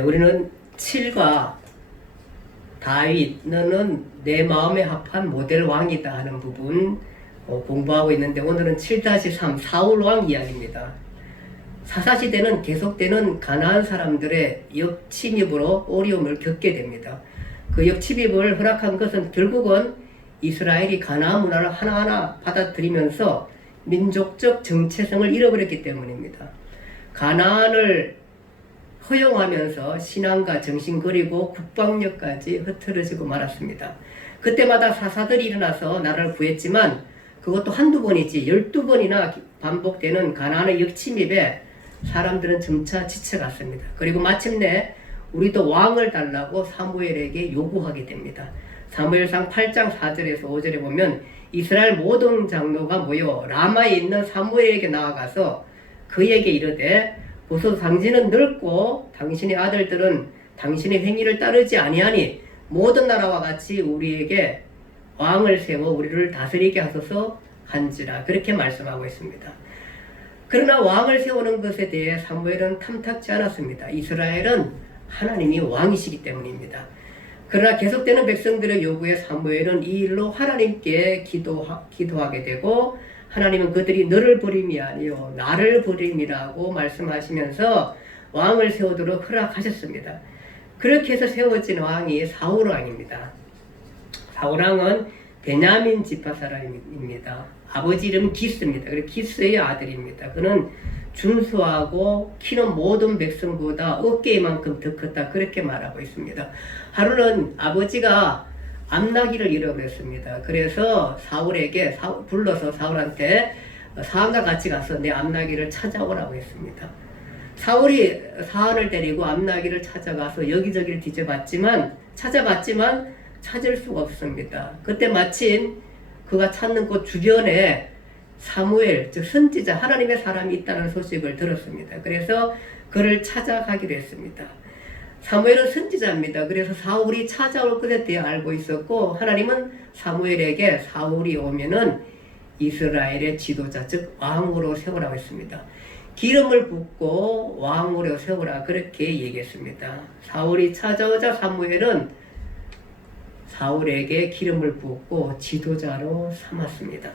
우리는 7과 다윗 너는 내 마음에 합한 모델 왕이다 하는 부분 공부하고 있는데, 오늘은 7-3 사울왕 이야기입니다. 사사시대는 계속되는 가나안 사람들의 역침입으로 어려움을 겪게 됩니다. 그 역침입을 허락한 것은 결국은 이스라엘이 가나안 문화를 하나하나 받아들이면서 민족적 정체성을 잃어버렸기 때문입니다. 가나안을 허용하면서 신앙과 정신 그리고 국방력까지 흐트러지고 말았습니다. 그때마다 사사들이 일어나서 나라를 구했지만 그것도 한두 번이지 12번이나 반복되는 가나안의 역침입에 사람들은 점차 지쳐갔습니다. 그리고 마침내 우리도 왕을 달라고 사무엘에게 요구하게 됩니다. 사무엘상 8장 4절에서 5절에 보면 이스라엘 모든 장로가 모여 라마에 있는 사무엘에게 나아가서 그에게 이르되 보소 당신은 늙고 당신의 아들들은 당신의 행위를 따르지 아니하니 모든 나라와 같이 우리에게 왕을 세워 우리를 다스리게 하소서 한지라, 그렇게 말씀하고 있습니다. 그러나 왕을 세우는 것에 대해 사무엘은 탐탁지 않았습니다. 이스라엘은 하나님이 왕이시기 때문입니다. 그러나 계속되는 백성들의 요구에 사무엘은 이 일로 하나님께 기도하게 되고, 하나님은 그들이 너를 버림이 아니요 나를 버림이라고 말씀하시면서 왕을 세우도록 허락하셨습니다. 그렇게 해서 세워진 왕이 사울왕입니다. 사울왕은 베냐민 지파 사람입니다. 아버지 이름은 기스입니다. 그리고 기스의 아들입니다. 그는 준수하고 키는 모든 백성보다 어깨만큼 더 컸다, 그렇게 말하고 있습니다. 하루는 아버지가 암나기를 잃어버렸습니다. 그래서 사울에게 불러서 사울한테 사한과 같이 가서 내 암나기를 찾아오라고 했습니다. 사울이 사한을 데리고 암나기를 찾아가서 여기저기를 뒤져봤지만 찾을 수가 없습니다. 그때 마침 그가 찾는 곳 주변에 사무엘, 즉 선지자, 하나님의 사람이 있다는 소식을 들었습니다. 그래서 그를 찾아가기로 했습니다. 사무엘은 선지자입니다. 그래서 사울이 찾아올 것에 대해 알고 있었고, 하나님은 사무엘에게 사울이 오면은 이스라엘의 지도자, 즉 왕으로 세우라고 했습니다. 기름을 붓고 왕으로 세우라, 그렇게 얘기했습니다. 사울이 찾아오자 사무엘은 사울에게 기름을 부었고 지도자로 삼았습니다.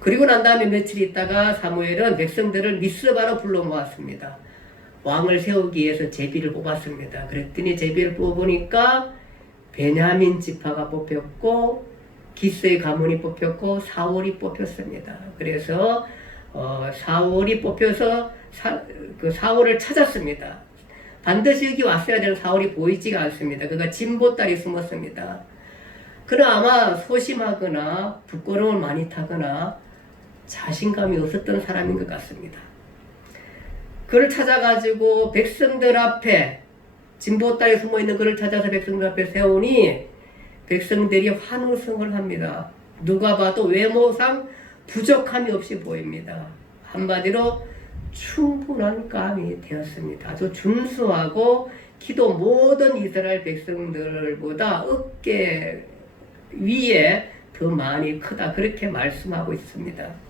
그리고 난 다음에 며칠 있다가 사무엘은 백성들을 미스바로 불러 모았습니다. 왕을 세우기 위해서 제비를 뽑았습니다. 그랬더니 제비를 뽑으니까 베냐민 지파가 뽑혔고 기스의 가문이 뽑혔고 사울이 뽑혔습니다. 그래서 사울이 뽑혀서 사울을 찾았습니다. 반드시 여기 왔어야 되는 사울이 보이지가 않습니다. 그가 진보다리 숨었습니다. 그는 아마 소심하거나 부끄러움을 많이 타거나 자신감이 없었던 사람인 것 같습니다. 그를 찾아가지고 백성들 앞에, 진보다리에 숨어있는 그를 찾아서 백성들 앞에 세우니 백성들이 환호성을 합니다. 누가 봐도 외모상 부족함이 없이 보입니다. 한마디로 충분한 감이 되었습니다. 아주 준수하고 키도 모든 이스라엘 백성들보다 어깨 위에 더 많이 크다, 그렇게 말씀하고 있습니다.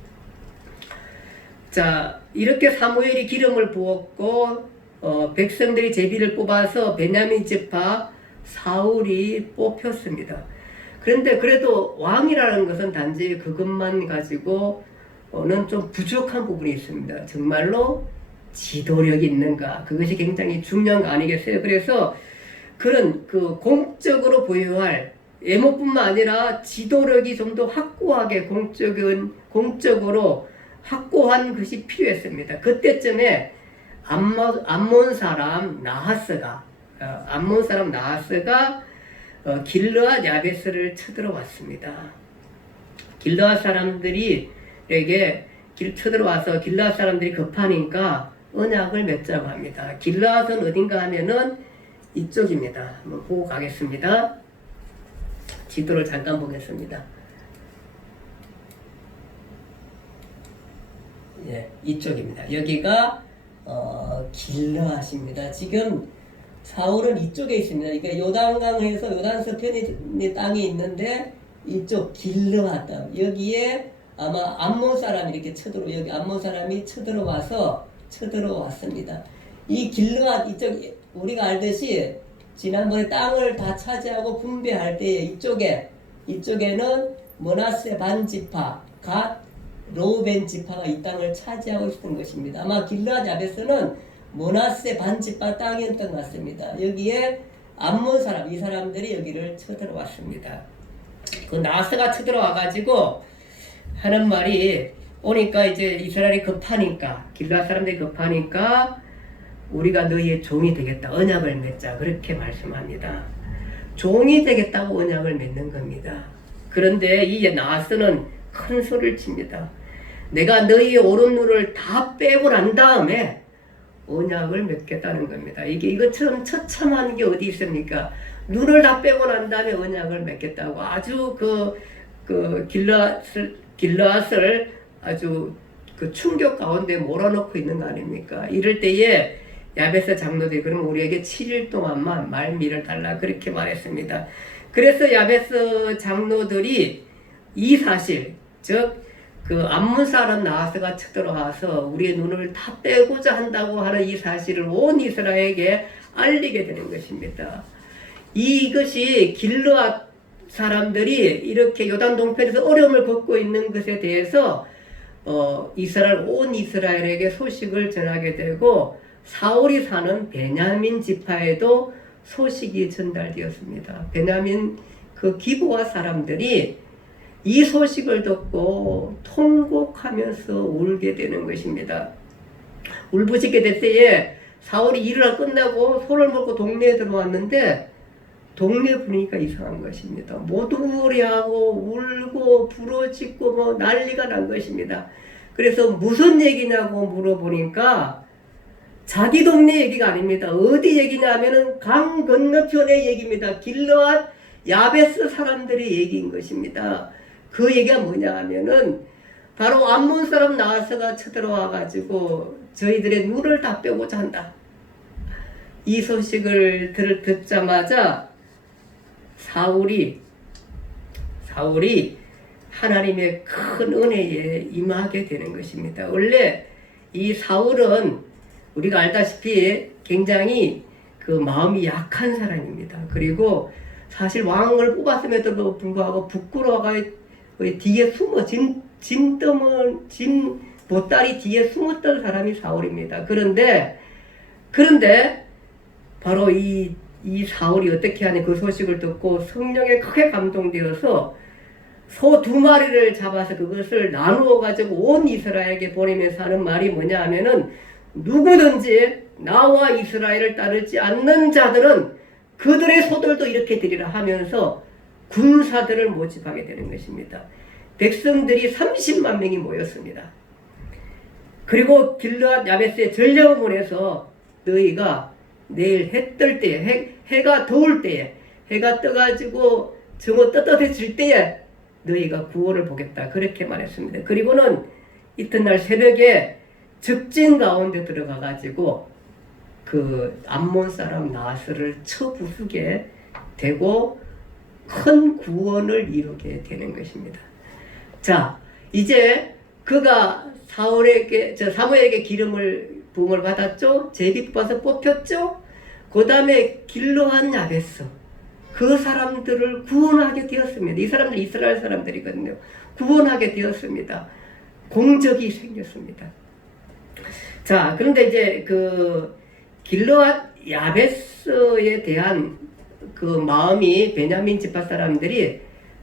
자, 이렇게 사무엘이 기름을 부었고 백성들이 제비를 뽑아서 베냐민 지파 사울이 뽑혔습니다. 그런데 그래도 왕이라는 것은 단지 그것만 가지고는 좀 부족한 부분이 있습니다. 정말로 지도력이 있는가, 그것이 굉장히 중요한 거 아니겠어요? 그래서 그런 공적으로 보유할 외모뿐만 아니라 지도력이 좀 더 확고하게 공적으로 확고한 것이 필요했습니다. 그때쯤에 암몬 사람 나하스가 길르앗 야베스를 쳐들어왔습니다. 길르앗 사람들이 쳐들어와서 길르앗 사람들이 급하니까 언약을 맺자고 합니다. 길르앗은 어딘가 하면은 이쪽입니다. 한번 보고 가겠습니다. 지도를 잠깐 보겠습니다. 예, 이쪽입니다. 여기가 길르앗입니다. 지금 사울은 이쪽에 있습니다. 그러니까 요단강에서 요단 서편의 땅이 있는데 이쪽 길르앗 땅, 여기에 아마 암몬 사람이 이렇게 여기 암몬 사람이 쳐들어왔습니다. 이 길르앗 이쪽 우리가 알듯이 지난번에 땅을 다 차지하고 분배할 때에 이쪽에는 므낫세 반지파, 갓, 로벤 지파가 이 땅을 차지하고 있었던 것입니다. 아마 길르앗 야베스는 므낫세 반지파 땅이었던 것 같습니다. 여기에 암몬 사람, 이 사람들이 여기를 쳐들어왔습니다. 그 나스가 쳐들어와가지고 하는 말이 오니까 이제 이스라엘이 급하니까, 길르앗 사람들이 급하니까 우리가 너희의 종이 되겠다. 언약을 맺자. 그렇게 말씀합니다. 종이 되겠다고 언약을 맺는 겁니다. 그런데 이 나스는 큰 소리를 칩니다. 내가 너희의 오른 눈을 다 빼고 난 다음에 언약을 맺겠다는 겁니다. 이것처럼 처참한 게 어디 있습니까? 눈을 다 빼고 난 다음에 언약을 맺겠다고 아주 길르앗을 아주 그 충격 가운데 몰아넣고 있는 거 아닙니까? 이럴 때에 야베스 장로들이 그러면 우리에게 7일 동안만 말미를 달라 그렇게 말했습니다. 그래서 야베스 장로들이 이 사실, 즉 그 암몬 사람 나하스가 쳐들어와서 우리의 눈을 다 빼고자 한다고 하는 이 사실을 온 이스라엘에게 알리게 되는 것입니다. 이것이 길르앗 사람들이 이렇게 요단 동편에서 어려움을 겪고 있는 것에 대해서 온 이스라엘에게 소식을 전하게 되고 사울이 사는 베냐민 지파에도 소식이 전달되었습니다. 베냐민 그 기브아 사람들이 이 소식을 듣고 통곡하면서 울게 되는 것입니다. 울부짖게 될 때에 사울이 일을 끝나고 소를 몰고 동네에 들어왔는데 동네 분위기가 이상한 것입니다. 모두 우울해하고 울고 부러지고 뭐 난리가 난 것입니다. 그래서 무슨 얘기냐고 물어보니까 자기 동네 얘기가 아닙니다. 어디 얘기냐 하면은 강 건너편의 얘기입니다. 길르앗 야베스 사람들의 얘기인 것입니다. 그 얘기가 뭐냐 하면은 바로 암몬 사람 나하스가 쳐들어와 가지고 저희들의 눈을 다 빼고자 한다. 이 소식을 듣자마자 사울이 하나님의 큰 은혜에 임하게 되는 것입니다. 원래 이 사울은 우리가 알다시피 굉장히 그 마음이 약한 사람입니다. 그리고 사실 왕을 뽑았음에도 불구하고 부끄러워가 뒤에 숨어 진 보따리 뒤에 숨었던 사람이 사울입니다. 그런데 바로 이 사울이 어떻게 하냐 그 소식을 듣고 성령에 크게 감동되어서 소 2마리를 잡아서 그것을 나누어 가지고 온 이스라엘에게 보내면서 하는 말이 뭐냐 하면은 누구든지 나와 이스라엘을 따르지 않는 자들은 그들의 소들도 이렇게 드리라 하면서 군사들을 모집하게 되는 것입니다. 백성들이 30만 명이 모였습니다. 그리고 길르앗 야베스에 전령을 보내서 너희가 내일 해 뜰 때에 해가 더울 때에 해가 떠가지고 정오 떳떳해질 때에 너희가 구원을 보겠다 그렇게 말했습니다. 그리고는 이튿날 새벽에 적진 가운데 들어가 가지고 그 암몬 사람 나하스를 쳐 부수게 되고 큰 구원을 이루게 되는 것입니다. 자, 이제 그가 사무엘에게 부음을 받았죠. 제비 뽑아서 뽑혔죠. 그 다음에 길르앗 야베스 그 사람들을 구원하게 되었습니다. 이 사람들 이스라엘 사람들이거든요. 구원하게 되었습니다. 공적이 생겼습니다. 자, 그런데 이제 그 길르앗 야베스에 대한 그 마음이 베냐민 지파 사람들이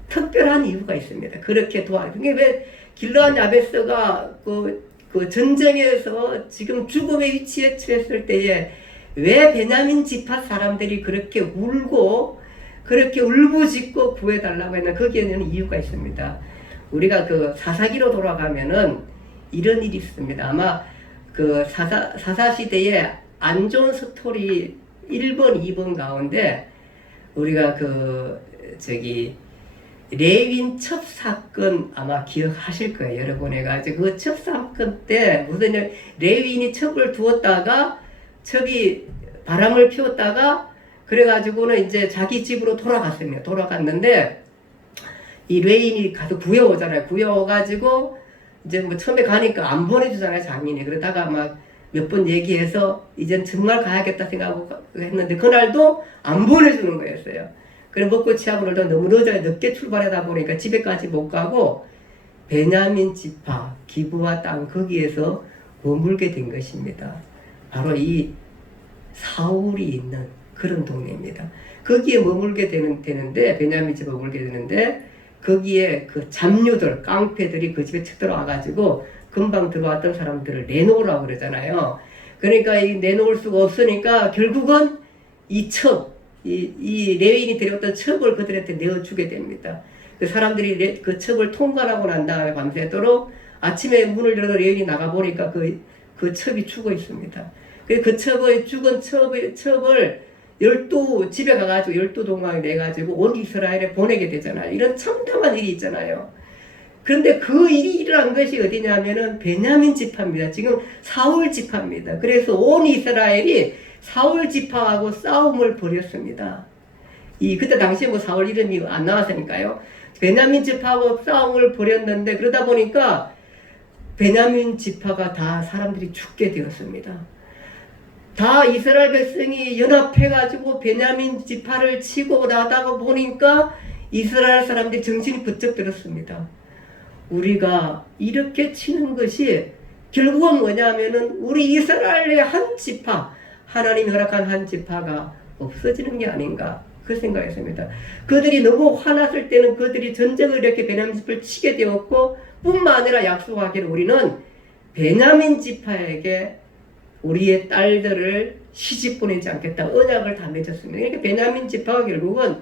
특별한 이유가 있습니다. 그렇게 그게 왜 길르앗 야베스가 그 전쟁에서 지금 죽음의 위치에 처했을 때에 왜 베냐민 지파 사람들이 그렇게 울고 그렇게 울부짖고 구해달라고 했나 거기에는 이유가 있습니다. 우리가 그 사사기로 돌아가면은 이런 일이 있습니다. 아마 그 사사시대에 안 좋은 스토리 1번, 2번 가운데 우리가 레윈 첩사건 아마 기억하실 거예요. 여러분 해가지고 그 첩사건 때 무슨 레윈이 첩을 두었다가 첩이 바람을 피웠다가 그래가지고는 이제 자기 집으로 돌아갔습니다. 돌아갔는데 이 레윈이 가서 구해오잖아요. 구해오가지고 이제 뭐 처음에 가니까 안 보내주잖아요. 장인이. 그러다가 막 몇 번 얘기해서 이젠 정말 가야겠다 생각하고 했는데 그날도 안 보내주는 거였어요. 그래 먹고 취하고 놀다 너무 늦어요. 늦게 출발하다 보니까 집에까지 못 가고 베냐민 지파 기브와 땅 거기에서 머물게 된 것입니다. 바로 이 사울이 있는 그런 동네입니다. 거기에 머물게 되는데 베냐민 집에 머물게 되는데 거기에 그 잡류들 깡패들이 그 집에 쳐들어와가지고 금방 들어왔던 사람들을 내놓으라고 그러잖아요. 그러니까 이 내놓을 수가 없으니까 결국은 이 레위인이 데려왔던 첩을 그들한테 내어주게 됩니다. 그 사람들이 그 첩을 통과하고 난 다음에 밤새도록 아침에 문을 열어서 레위인이 나가보니까 그 첩이 죽어 있습니다. 그 첩의 죽은 첩을 12 집에 가가지고 12동강에 내가지고 온 이스라엘에 보내게 되잖아요. 이런 참담한 일이 있잖아요. 그런데 그 일이 일어난 것이 어디냐면은 베냐민 지파입니다. 지금 사울 지파입니다. 그래서 온 이스라엘이 사울 지파하고 싸움을 벌였습니다. 그때 당시에 뭐 사울 이름이 안 나왔으니까요. 베냐민 지파하고 싸움을 벌였는데 그러다 보니까 베냐민 지파가 다 사람들이 죽게 되었습니다. 다 이스라엘 백성이 연합해가지고 베냐민 지파를 치고 나다가 보니까 이스라엘 사람들이 정신이 번쩍 들었습니다. 우리가 이렇게 치는 것이 결국은 뭐냐면은 우리 이스라엘의 한 지파, 하나님이 허락한 한 지파가 없어지는 게 아닌가 그 생각했습니다. 그들이 너무 화났을 때는 그들이 전쟁을 이렇게 베냐민 지파를 치게 되었고 뿐만 아니라 약속하기를 우리는 베냐민 지파에게 우리의 딸들을 시집 보내지 않겠다 언약을 다 맺었습니다. 그러니까 베냐민 지파가 결국은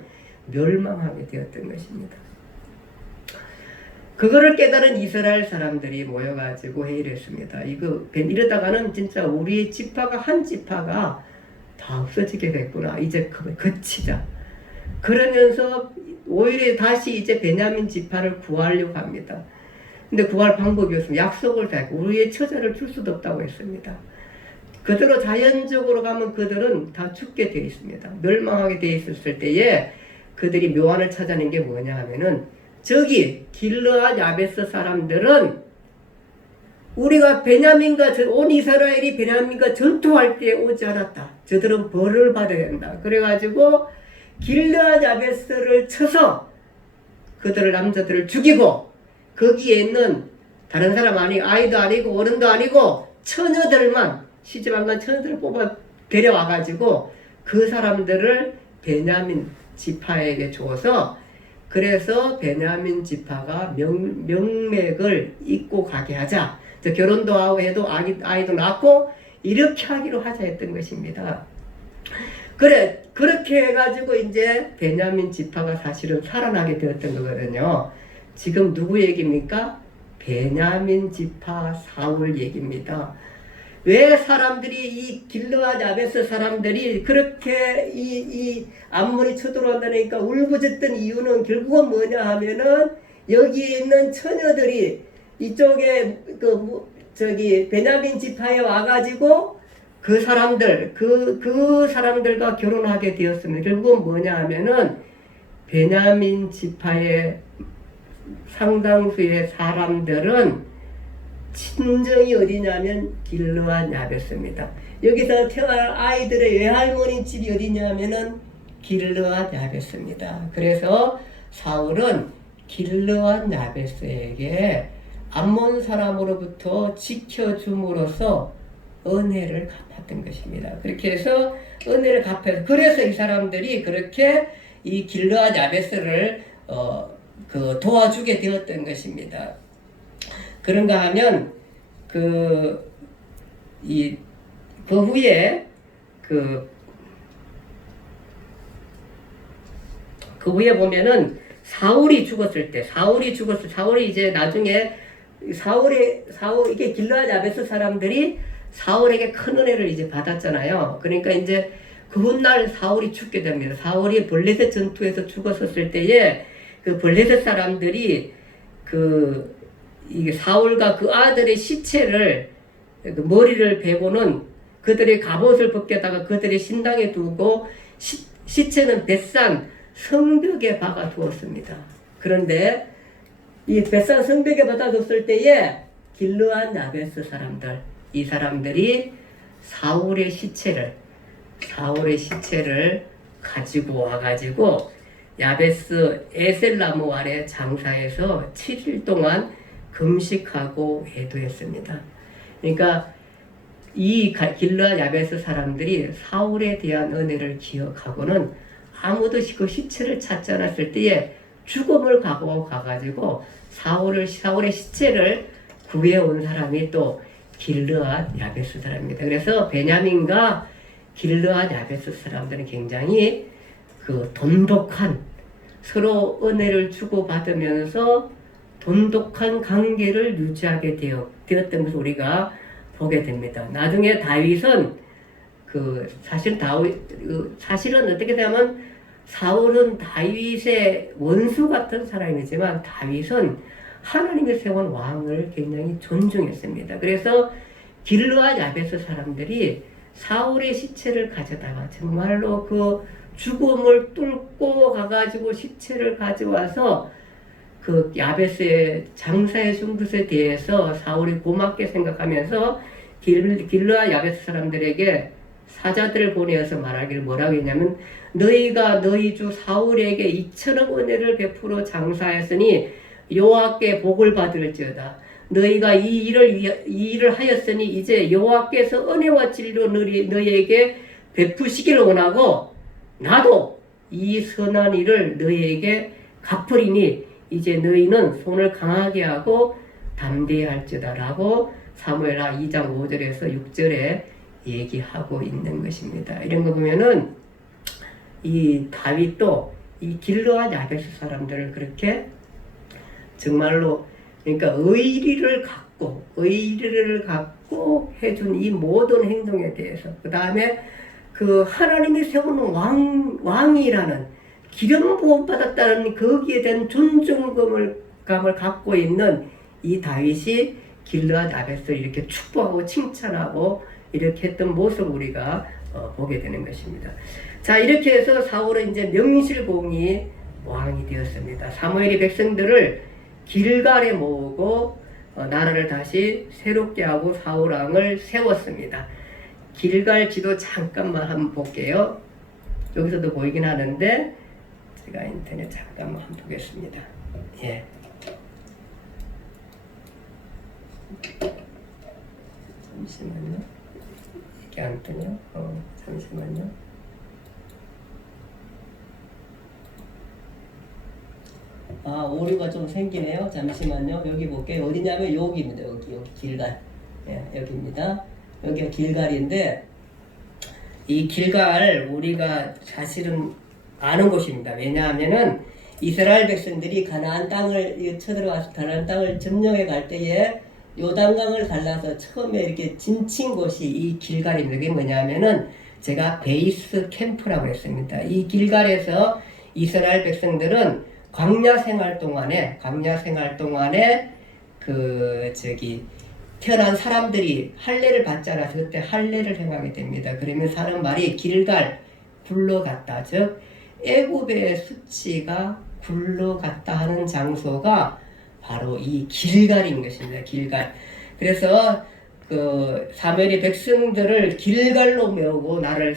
멸망하게 되었던 것입니다. 그거를 깨달은 이스라엘 사람들이 모여가지고 회의를 했습니다. 이러다가는 진짜 우리 지파가 한 지파가 다 없어지게 됐구나. 이제 그치자. 그러면서 오히려 다시 이제 베냐민 지파를 구하려고 합니다. 근데 구할 방법이 없습니다. 약속을 다 했고 우리의 처자를 줄 수도 없다고 했습니다. 그대로 자연적으로 가면 그들은 다 죽게 되어 있습니다. 멸망하게 되어 있었을 때에 그들이 묘안을 찾아낸 게 뭐냐 하면은 저기 길르앗 야베스 사람들은 우리가 온 이스라엘이 베냐민과 전투할 때 오지 않았다. 저들은 벌을 받아야 된다. 그래가지고 길르앗 야베스를 쳐서 그들을 남자들을 죽이고 거기에 있는 다른 사람 아이도 아니고 어른도 아니고 처녀들만 시집 안 간 처녀들을 뽑아 데려와가지고 그 사람들을 베냐민 지파에게 줘서 그래서 베냐민 지파가 명맥을 잇고 가게 하자. 결혼도 하고 해도 아이도 낳고 이렇게 하기로 하자 했던 것입니다. 그렇게 해가지고 이제 베냐민 지파가 사실은 살아나게 되었던 거거든요. 지금 누구 얘기입니까? 베냐민 지파 사울 얘기입니다. 왜 사람들이 이 길르앗 야베스 사람들이 그렇게 이 암몬이 쳐들어온다니까 울부짖던 이유는 결국은 뭐냐 하면은 여기에 있는 처녀들이 이쪽에 베냐민 지파에 와가지고 그 사람들과 결혼하게 되었습니다. 결국은 뭐냐 하면은 베냐민 지파의 상당수의 사람들은 친정이 어디냐면 길르앗 야베스입니다. 여기서 태어날 아이들의 외할머니 집이 어디냐면은 길르앗 야베스입니다. 그래서 사울은 길르앗 야베스에게 암몬 사람으로부터 지켜줌으로써 은혜를 갚았던 것입니다. 그렇게 해서 은혜를 갚아서 그래서 이 사람들이 그렇게 이 길르앗 야베스를 도와주게 되었던 것입니다. 그런가 하면 그 후에 보면은 사울이 이제 나중에 이게 길르앗 야베스 사람들이 사울에게 큰 은혜를 이제 받았잖아요. 그러니까 이제 그 훗날 사울이 죽게 됩니다. 사울이 블레셋 전투에서 죽었을 때에 그 블레셋 사람들이 이게 사울과 그 아들의 시체를 머리를 베고는 그들의 갑옷을 벗겨다가 그들의 신당에 두고 시체는 벳산 성벽에 박아 두었습니다. 그런데 이 벳산 성벽에 박아 뒀을 때에 길르앗 야베스 사람들 이 사람들이 사울의 시체를 가지고 와가지고 야베스 에셀나무 아래 장사해서 7일 동안 금식하고 애도했습니다. 그러니까 이 길르앗 야베스 사람들이 사울에 대한 은혜를 기억하고는 아무도 그 시체를 찾지 않았을 때에 죽음을 각오하고 가가지고 사울의 시체를 구해온 사람이 또 길르앗 야베스 사람입니다. 그래서 베냐민과 길르앗 야베스 사람들은 굉장히 그 돈독한, 서로 은혜를 주고받으면서 돈독한 관계를 유지하게 되었던 것을 우리가 보게 됩니다. 나중에 다윗은 사실은 어떻게 되면 사울은 다윗의 원수 같은 사람이지만 다윗은 하나님이 세운 왕을 굉장히 존중했습니다. 그래서 길르앗 야베스 사람들이 사울의 시체를 가져다가 정말로 그 죽음을 뚫고 가가지고 시체를 가져와서 그 야베스의 장사해 준 것에 대해서 사울이 고맙게 생각하면서 길르앗 야베스 사람들에게 사자들을 보내어서 말하기를 뭐라고 했냐면, 너희가 너희 주 사울에게 이처럼 은혜를 베풀어 장사했으니 여호와께 복을 받을지어다. 너희가 이 일을 하였으니 이제 여호와께서 은혜와 진리로 너희에게 베푸시기를 원하고 나도 이 선한 일을 너희에게 갚으리니 이제 너희는 손을 강하게 하고 담대할지어다 라고 사무엘하 2장 5절에서 6절에 얘기하고 있는 것입니다. 이런 거 보면은 이 다윗도 이 길르앗 야베스 사람들을 그렇게 정말로, 그러니까 의리를 갖고 해준 이 모든 행동에 대해서, 그 다음에 그 하나님이 세우는 왕이라는 기름 부음 받았다는 거기에 대한 존중감을 갖고 있는 이 다윗이 길르앗 야베스를 이렇게 축복하고 칭찬하고 이렇게 했던 모습을 우리가 보게 되는 것입니다. 자, 이렇게 해서 사울은 이제 명실공히 왕이 되었습니다. 사무엘이 백성들을 길갈에 모으고 나라를 다시 새롭게 하고 사울 왕을 세웠습니다. 길갈 지도 잠깐만 한번 볼게요. 여기서도 보이긴 하는데 제가 인터넷 잠깐만 한번 보겠습니다. 예. 잠시만요. 이게 안 뜨네요. 잠시만요. 오류가 좀 생기네요. 잠시만요. 여기 볼게요. 어디냐면 여기입니다. 여기 길갈. 예, 여기입니다. 여기가 길갈인데, 이 길갈 우리가 사실은 아는 곳입니다. 왜냐하면은 이스라엘 백성들이 가나안 땅을 쳐들어와서 가나안 땅을 점령해 갈 때에 요단강을 갈라서 처음에 이렇게 진친 곳이 이 길갈입니다. 그게 뭐냐면은 제가 베이스 캠프라고 했습니다. 이 길갈에서 이스라엘 백성들은 광야 생활 동안에 태어난 사람들이 할례를 받지 않아서 그때 할례를 행하게 됩니다. 그러면 사는 말이 길갈, 굴러갔다. 즉 애굽의 수치가 굴러갔다 하는 장소가 바로 이 길갈인 것입니다. 길갈. 그래서 그 사무엘이 백성들을 길갈로 메우고 나라를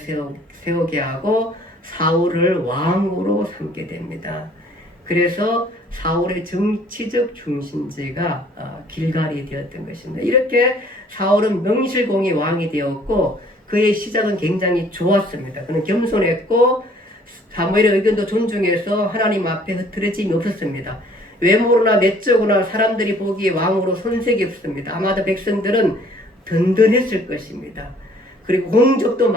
세우게 하고 사울을 왕으로 삼게 됩니다. 그래서 사울의 정치적 중심지가 길갈이 되었던 것입니다. 이렇게 사울은 명실공히 왕이 되었고 그의 시작은 굉장히 좋았습니다. 그는 겸손했고 사무엘의 의견도 존중해서 하나님 앞에 흐트러짐이 없었습니다. 외모나 내적으로나 사람들이 보기에 왕으로 손색이 없습니다. 아마도 백성들은 든든했을 것입니다. 그리고 공적도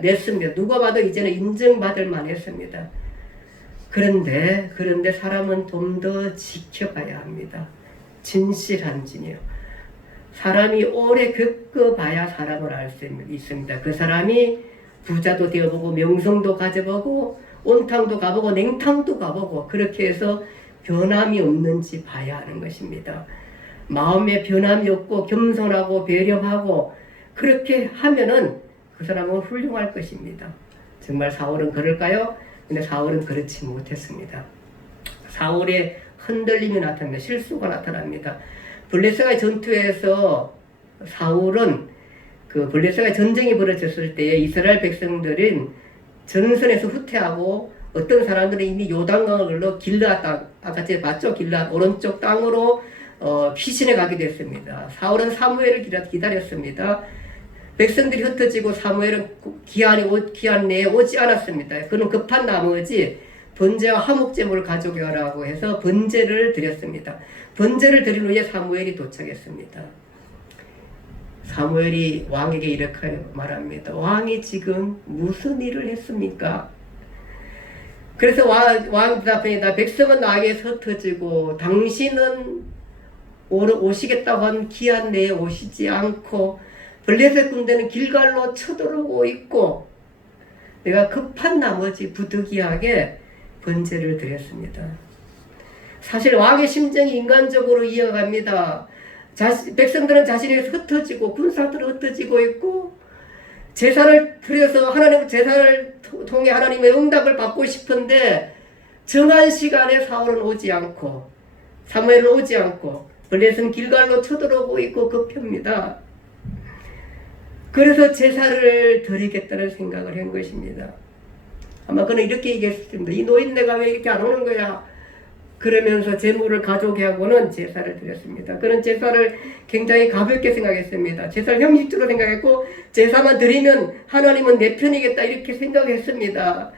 냈습니다. 누가 봐도 이제는 인정받을 만했습니다. 그런데 사람은 좀 더 지켜봐야 합니다. 진실한지요. 사람이 오래 겪어봐야 사람을 알 수 있습니다. 그 사람이 부자도 되어보고 명성도 가져보고 온탕도 가보고 냉탕도 가보고 그렇게 해서 변함이 없는지 봐야 하는 것입니다. 마음에 변함이 없고 겸손하고 배려하고 그렇게 하면은 그 사람은 훌륭할 것입니다. 정말 사울은 그럴까요? 근데 사울은 그렇지 못했습니다. 사울의 흔들림이 나타납니다. 실수가 나타납니다. 블레셋과의 전투에서 사울은 그 블레셋과 전쟁이 벌어졌을 때 이스라엘 백성들은 전선에서 후퇴하고 어떤 사람들은 이미 요단강을 흘러 길르앗 땅, 아까 제가 봤죠? 길르앗 오른쪽 땅으로 피신해 가게 됐습니다. 사울은 사무엘을 기다렸습니다. 백성들이 흩어지고 사무엘은 기한 내에 오지 않았습니다. 그는 급한 나머지 번제와 화목제물을 가져오라고 해서 번제를 드렸습니다. 번제를 드린 후에 사무엘이 도착했습니다. 사무엘이 왕에게 이렇게 말합니다. 왕이 지금 무슨 일을 했습니까? 그래서 왕 대답합니다. 백성은 나에게 흩어지고 당신은 오시겠다고 한 기한 내에 오시지 않고 블레셋 군대는 길갈로 쳐들어오고 있고 내가 급한 나머지 부득이하게 번제를 드렸습니다. 사실 왕의 심정이 인간적으로 이어갑니다. 백성들은 자신에게서 흩어지고 군사들은 흩어지고 있고 제사를 드려서 제사를 통해 하나님의 응답을 받고 싶은데 정한 시간에 사울은 오지 않고 사무엘은 오지 않고 블레셋은 길갈로 쳐들어오고 있고 급합니다. 그래서 제사를 드리겠다는 생각을 한 것입니다. 아마 그는 이렇게 얘기했을 겁니다. 이 노인네가 왜 이렇게 안 오는 거야? 그러면서 제물을 가져오게 하고는 제사를 드렸습니다. 그는 제사를 굉장히 가볍게 생각했습니다. 제사를 형식적으로 생각했고 제사만 드리면 하나님은 내 편이겠다 이렇게 생각했습니다.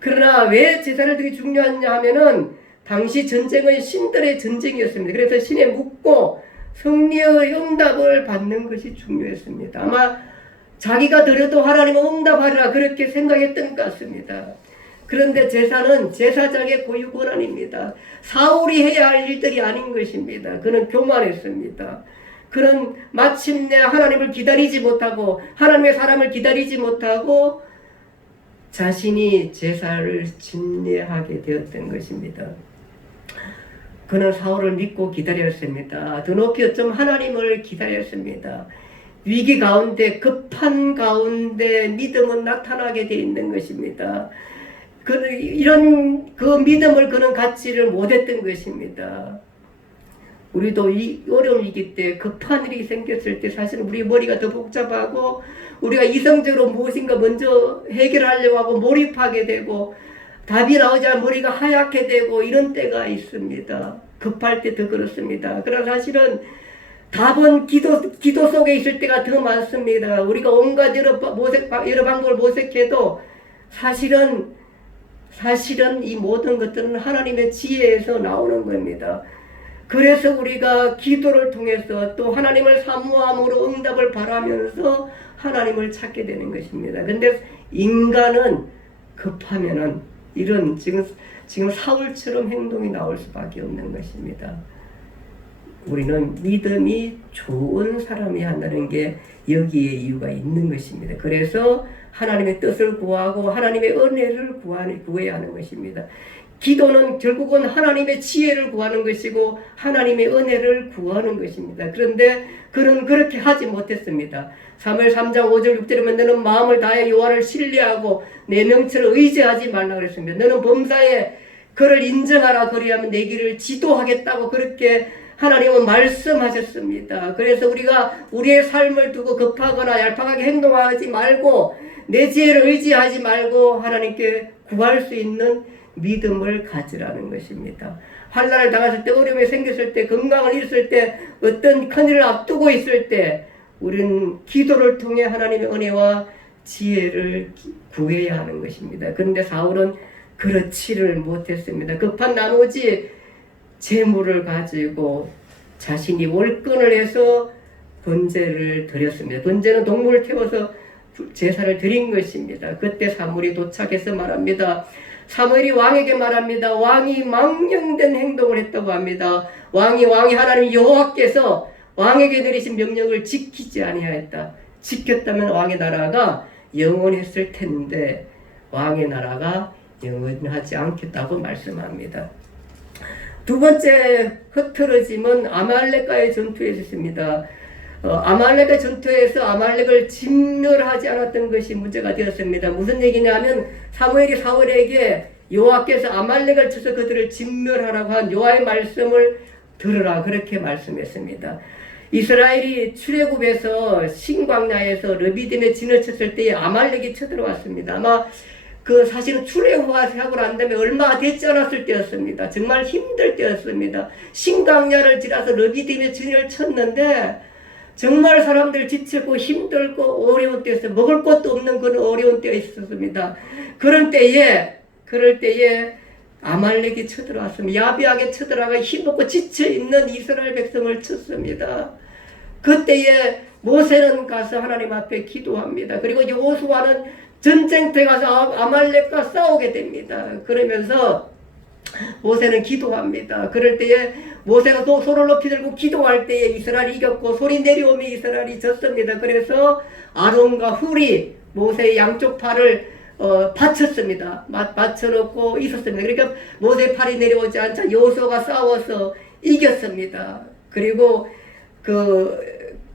그러나 왜 제사를 드리기 중요하냐 하면은 당시 전쟁은 신들의 전쟁이었습니다. 그래서 신에 묻고 승리의 응답을 받는 것이 중요했습니다. 아마 자기가 드려도 하나님은 응답하리라 그렇게 생각했던 것 같습니다. 그런데 제사는 제사장의 고유 권한입니다. 사울이 해야 할 일들이 아닌 것입니다. 그는 교만했습니다. 그는 마침내 하나님을 기다리지 못하고 하나님의 사람을 기다리지 못하고 자신이 제사를 진례하게 되었던 것입니다. 그는 사울을 믿고 기다렸습니다. 더 높이 어쩜 하나님을 기다렸습니다. 위기 가운데 급한 가운데 믿음은 나타나게 되어 있는 것입니다. 이런 그 믿음을 그는 갖지를 못했던 것입니다. 우리도 이 어려운 위기 때 급한 일이 생겼을 때 사실은 우리 머리가 더 복잡하고 우리가 이성적으로 무엇인가 먼저 해결하려고 하고 몰입하게 되고 답이 나오자 머리가 하얗게 되고 이런 때가 있습니다. 급할 때 더 그렇습니다. 그러나 사실은 답은 기도 속에 있을 때가 더 많습니다. 우리가 온갖 여러 방법을 모색해도 사실은 이 모든 것들은 하나님의 지혜에서 나오는 겁니다. 그래서 우리가 기도를 통해서 또 하나님을 사모함으로 응답을 바라면서 하나님을 찾게 되는 것입니다. 근데 인간은 급하면은 이런 지금 사울처럼 행동이 나올 수밖에 없는 것입니다. 우리는 믿음이 좋은 사람이 한다는 게 여기에 이유가 있는 것입니다. 그래서 하나님의 뜻을 구하고 하나님의 은혜를 구해야 하는 것입니다. 기도는 결국은 하나님의 지혜를 구하는 것이고 하나님의 은혜를 구하는 것입니다. 그런데 그는 그렇게 하지 못했습니다. 사무엘 3장 5절 6절에 보면 너는 마음을 다해 여호와를 신뢰하고 내 명철을 의지하지 말라 그랬습니다. 너는 범사에 그를 인정하라 그리하면 내 길을 지도하겠다고 그렇게 하나님은 말씀하셨습니다. 그래서 우리가 우리의 삶을 두고 급하거나 얄팍하게 행동하지 말고 내 지혜를 의지하지 말고 하나님께 구할 수 있는 믿음을 가지라는 것입니다. 환난을 당했을 때, 어려움이 생겼을 때, 건강을 잃었을 때, 어떤 큰일을 앞두고 있을 때 우리는 기도를 통해 하나님의 은혜와 지혜를 구해야 하는 것입니다. 그런데 사울은 그렇지를 못했습니다. 급한 나머지 재물을 가지고 자신이 월권을 해서 번제를 드렸습니다. 번제는 동물을 태워서 제사를 드린 것입니다. 그때 사무엘이 도착해서 말합니다. 사무엘이 왕에게 말합니다. 왕이 망령된 행동을 했다고 합니다. 왕이 하나님 여호와께서 왕에게 내리신 명령을 지키지 아니하였다. 지켰다면 왕의 나라가 영원했을 텐데 왕의 나라가 영원하지 않겠다고 말씀합니다. 두 번째 흐트러짐은 아말렉과의 전투에서 있습니다. 아말렉의 전투에서 아말렉을 진멸하지 않았던 것이 문제가 되었습니다. 무슨 얘기냐면 사무엘이 사울에게 여호와께서 아말렉을 쳐서 그들을 진멸하라고 한 여호와의 말씀을 들으라 그렇게 말씀했습니다. 이스라엘이 출애굽에서 신광야에서 르비딤에 진을 쳤을 때에 아말렉이 쳐들어왔습니다. 아마 그 사실은 출애굽하고 난 다음에 얼마 되지 않았을 때였습니다. 정말 힘들 때였습니다. 신광야를 지나서 르비딤에 진을 쳤는데 정말 사람들 지치고 힘들고 어려운 때였어요. 먹을 것도 없는 그런 어려운 때가 있었습니다. 그럴 때에 아말렉이 쳐들어왔습니다. 야비하게 쳐들어가 힘없고 지쳐있는 이스라엘 백성을 쳤습니다. 그때에 모세는 가서 하나님 앞에 기도합니다. 그리고 여호수아는 전쟁터에 가서 아말렉과 싸우게 됩니다. 그러면서 모세는 기도합니다. 그럴 때에 모세가 또 손을 높이 들고 기도할 때에 이스라엘이 이겼고 소리 내려오며 이스라엘이 졌습니다. 그래서 아론과 훌이 모세의 양쪽 팔을 받쳤습니다. 받쳐놓고 있었습니다. 그러니까 모세 팔이 내려오지 않자 여호수아가 싸워서 이겼습니다. 그리고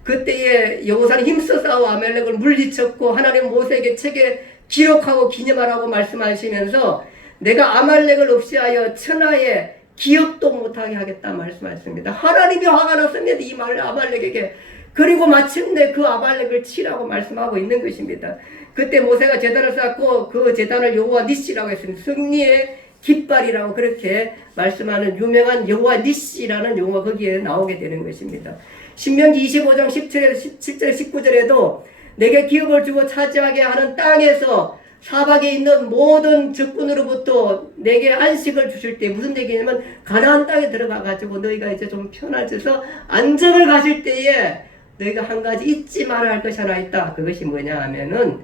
그때에 여호수아는 힘써 싸워 아말렉을 물리쳤고 하나님 모세에게 책에 기록하고 기념하라고 말씀하시면서 내가 아말렉을 없이하여 천하에 기억도 못하게 하겠다 말씀하셨습니다. 하나님이 화가 났습니다. 이 말 아말렉에게. 그리고 마침내 그 아말렉을 치라고 말씀하고 있는 것입니다. 그때 모세가 제단을 쌓고 그 제단을 여호와 니시라고 했습니다. 승리의 깃발이라고 그렇게 말씀하는 유명한 여호와 니시라는 용어가 거기에 나오게 되는 것입니다. 신명기 25장 17절 19절에도 내게 기업을 주고 차지하게 하는 땅에서 사박에 있는 모든 적군으로부터 내게 안식을 주실 때 무슨 얘기냐면 가나안 땅에 들어가 가지고 너희가 이제 좀 편해져서 안정을 가질 때에 너희가 한 가지 잊지 말아야 할 것이 하나 있다. 그것이 뭐냐 하면은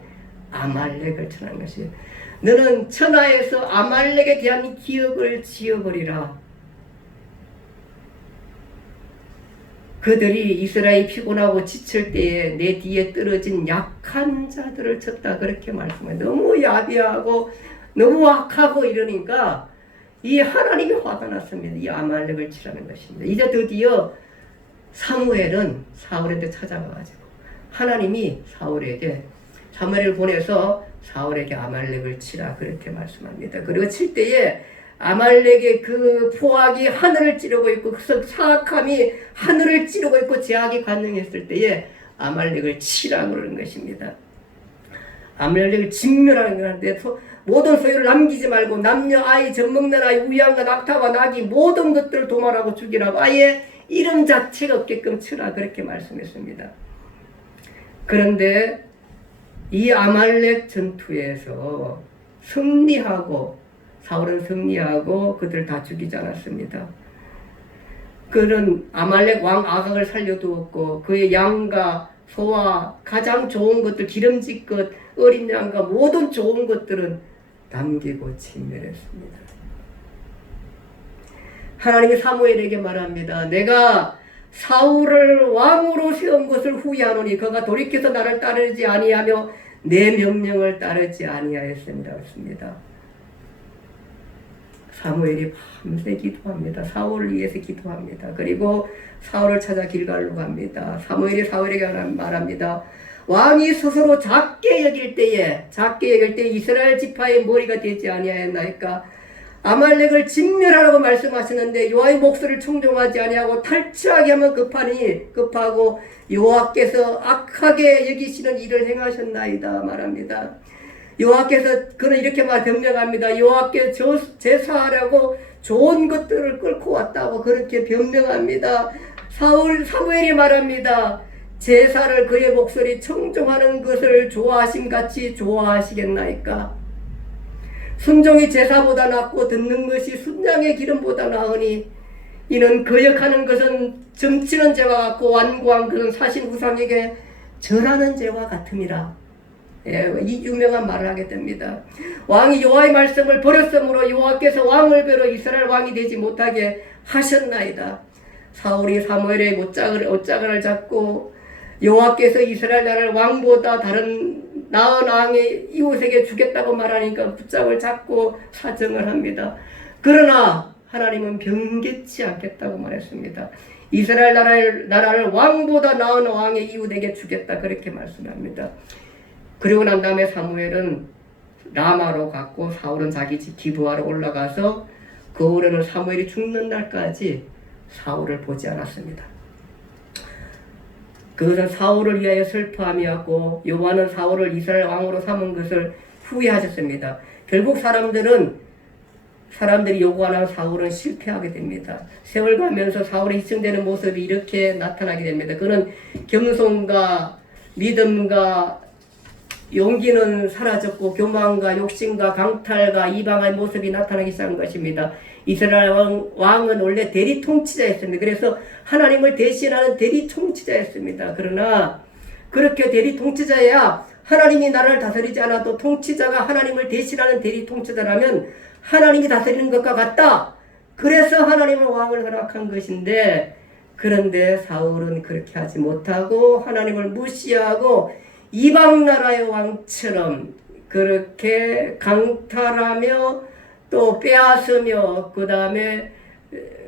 아말렉을 쳐는 것이에요. 너는 천하에서 아말렉에 대한 기억을 지어버리라. 그들이 이스라엘이 피곤하고 지칠 때에 내 뒤에 떨어진 약한 자들을 쳤다. 그렇게 말씀해요. 너무 야비하고 너무 악하고 이러니까 이 하나님이 화가 났습니다. 이 아말렉을 치라는 것입니다. 이제 드디어 사무엘은 사울한테 찾아가가지고 하나님이 사무엘을 보내서 사울에게 아말렉을 치라 그렇게 말씀합니다. 그리고 칠 때에 아말렉의 그 포악이 하늘을 찌르고 있고 그 사악함이 하늘을 찌르고 있고 제약이 관능했을 때에 아말렉을 치라 그러는 것입니다. 아말렉을 진멸하는 건데 모든 소유를 남기지 말고 남녀 아이 젖먹는 아이 우양과 낙타와 나귀 모든 것들을 도말하고 죽이라고 아예 이름 자체가 없게끔 치라 그렇게 말씀했습니다. 그런데 이 아말렉 전투에서 사울은 승리하고 그들을 다 죽이지 않았습니다. 그런 아말렉 왕 아각을 살려두었고 그의 양과 소와 가장 좋은 것들 기름진 것 어린 양과 모든 좋은 것들은 남기고 진멸했습니다. 하나님이 사무엘에게 말합니다. 내가 사울을 왕으로 세운 것을 후회하노니 그가 돌이켜서 나를 따르지 아니하며 내 명령을 따르지 아니하였습니다. 사무엘이 밤새 기도합니다. 사울을 위해서 기도합니다. 그리고 사울을 찾아 길갈로 갑니다. 사무엘이 사울에게 말합니다. 왕이 스스로 작게 여길 때에 이스라엘 지파의 머리가 되지 아니하였나이까. 아말렉을 진멸하라고 말씀하시는데 여호와의 목소리를 청종하지 아니하고 탈취하게 하면 급하고 여호와께서 악하게 여기시는 일을 행하셨나이다 말합니다. 여호와께서 그는 이렇게 변명합니다. 여호와께 제사하라고 좋은 것들을 끌고 왔다고 그렇게 변명합니다. 사무엘이 말합니다. 제사를 그의 목소리 청종하는 것을 좋아하심같이 좋아하시겠나이까. 순종이 제사보다 낫고 듣는 것이 순양의 기름보다 나으니 이는 거역하는 것은 점치는 죄와 같고 완고한 것은 사신 우상에게 절하는 죄와 같음이라. 이 유명한 말을 하게 됩니다. 왕이 여호와의 말씀을 버렸으므로 여호와께서 왕을 베러 이스라엘 왕이 되지 못하게 하셨나이다. 사울이 사무엘의 옷자락을 잡고 여호와께서 이스라엘 나라를 왕보다 다른 나은 왕의 이웃에게 주겠다고 말하니까 붙잡을 잡고 사정을 합니다. 그러나 하나님은 변개치 않겠다고 말했습니다. 이스라엘 나라를 왕보다 나은 왕의 이웃에게 주겠다 그렇게 말씀합니다. 그리고 난 다음에 사무엘은 라마로 갔고 사울은 자기 집 기브아로 올라가서 그 후로는 사무엘이 죽는 날까지 사울을 보지 않았습니다. 그것은 사울을 위하여 슬퍼함이었고 여호와는 사울을 이스라엘 왕으로 삼은 것을 후회하셨습니다. 결국 사람들이 요구하는 사울은 실패하게 됩니다. 세월 가면서 사울의 희생되는 모습이 이렇게 나타나게 됩니다. 그는 겸손과 믿음과 용기는 사라졌고 교만과 욕심과 강탈과 이방의 모습이 나타나기 시작한 것입니다. 이스라엘 왕은 원래 대리 통치자였습니다. 그래서 하나님을 대신하는 대리 통치자였습니다. 그러나 그렇게 대리 통치자야 하나님이 나라를 다스리지 않아도 통치자가 하나님을 대신하는 대리 통치자라면 하나님이 다스리는 것과 같다. 그래서 하나님은 왕을 허락한 것인데, 그런데 사울은 그렇게 하지 못하고 하나님을 무시하고 이방 나라의 왕처럼 그렇게 강탈하며 또 빼앗으며 그 다음에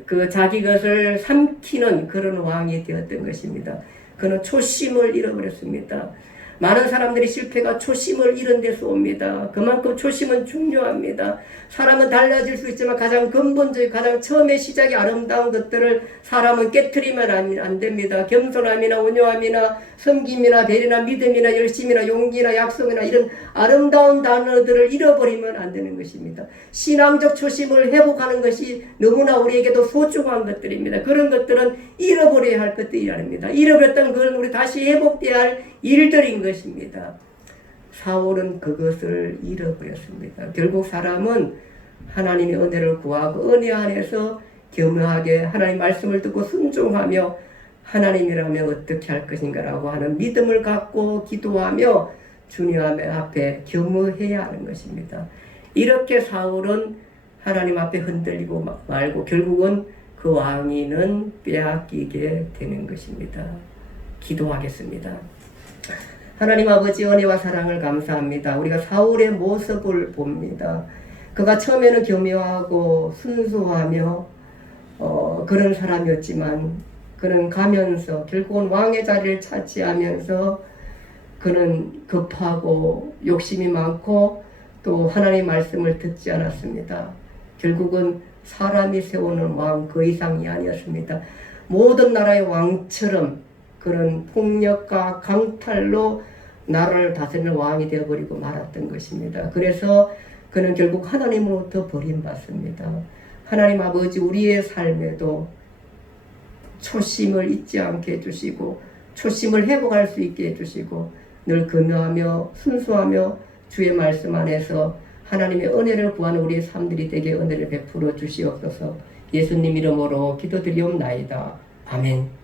그 자기 것을 삼키는 그런 왕이 되었던 것입니다. 그는 초심을 잃어버렸습니다. 많은 사람들이 실패가 초심을 잃은 데서 옵니다. 그만큼 초심은 중요합니다. 사람은 달라질 수 있지만 가장 근본적인 가장 처음에 시작이 아름다운 것들을 사람은 깨트리면 안 됩니다. 겸손함이나 온유함이나 섬김이나 배려나 믿음이나 열심이나 용기나 약속이나 이런 아름다운 단어들을 잃어버리면 안 되는 것입니다. 신앙적 초심을 회복하는 것이 너무나 우리에게도 소중한 것들입니다. 그런 것들은 잃어버려야 할 것들이 아닙니다. 잃어버렸던 그건 우리 다시 회복돼야 할 일들인 것입니다. 사울은 그것을 잃어버렸습니다. 결국 사람은 하나님의 은혜를 구하고 은혜 안에서 겸허하게 하나님 말씀을 듣고 순종하며 하나님이라면 어떻게 할 것인가라고 하는 믿음을 갖고 기도하며 주님 앞에 겸허해야 하는 것입니다. 이렇게 사울은 하나님 앞에 흔들리고 말고 결국은 그 왕위는 빼앗기게 되는 것입니다. 기도하겠습니다. 하나님 아버지 은혜와 사랑을 감사합니다. 우리가 사울의 모습을 봅니다. 그가 처음에는 겸허하고 순수하며 그런 사람이었지만 그는 가면서 결국은 왕의 자리를 차지하면서 그는 급하고 욕심이 많고 또 하나님의 말씀을 듣지 않았습니다. 결국은 사람이 세우는 왕 그 이상이 아니었습니다. 모든 나라의 왕처럼 그런 폭력과 강탈로 나라를 다스리는 왕이 되어버리고 말았던 것입니다. 그래서 그는 결국 하나님으로부터 버림받습니다. 하나님 아버지 우리의 삶에도 초심을 잊지 않게 해주시고 초심을 회복할 수 있게 해주시고 늘 겸허하며 순수하며 주의 말씀 안에서 하나님의 은혜를 구하는 우리의 삶들이 되게 은혜를 베풀어 주시옵소서. 예수님 이름으로 기도드리옵나이다. 아멘.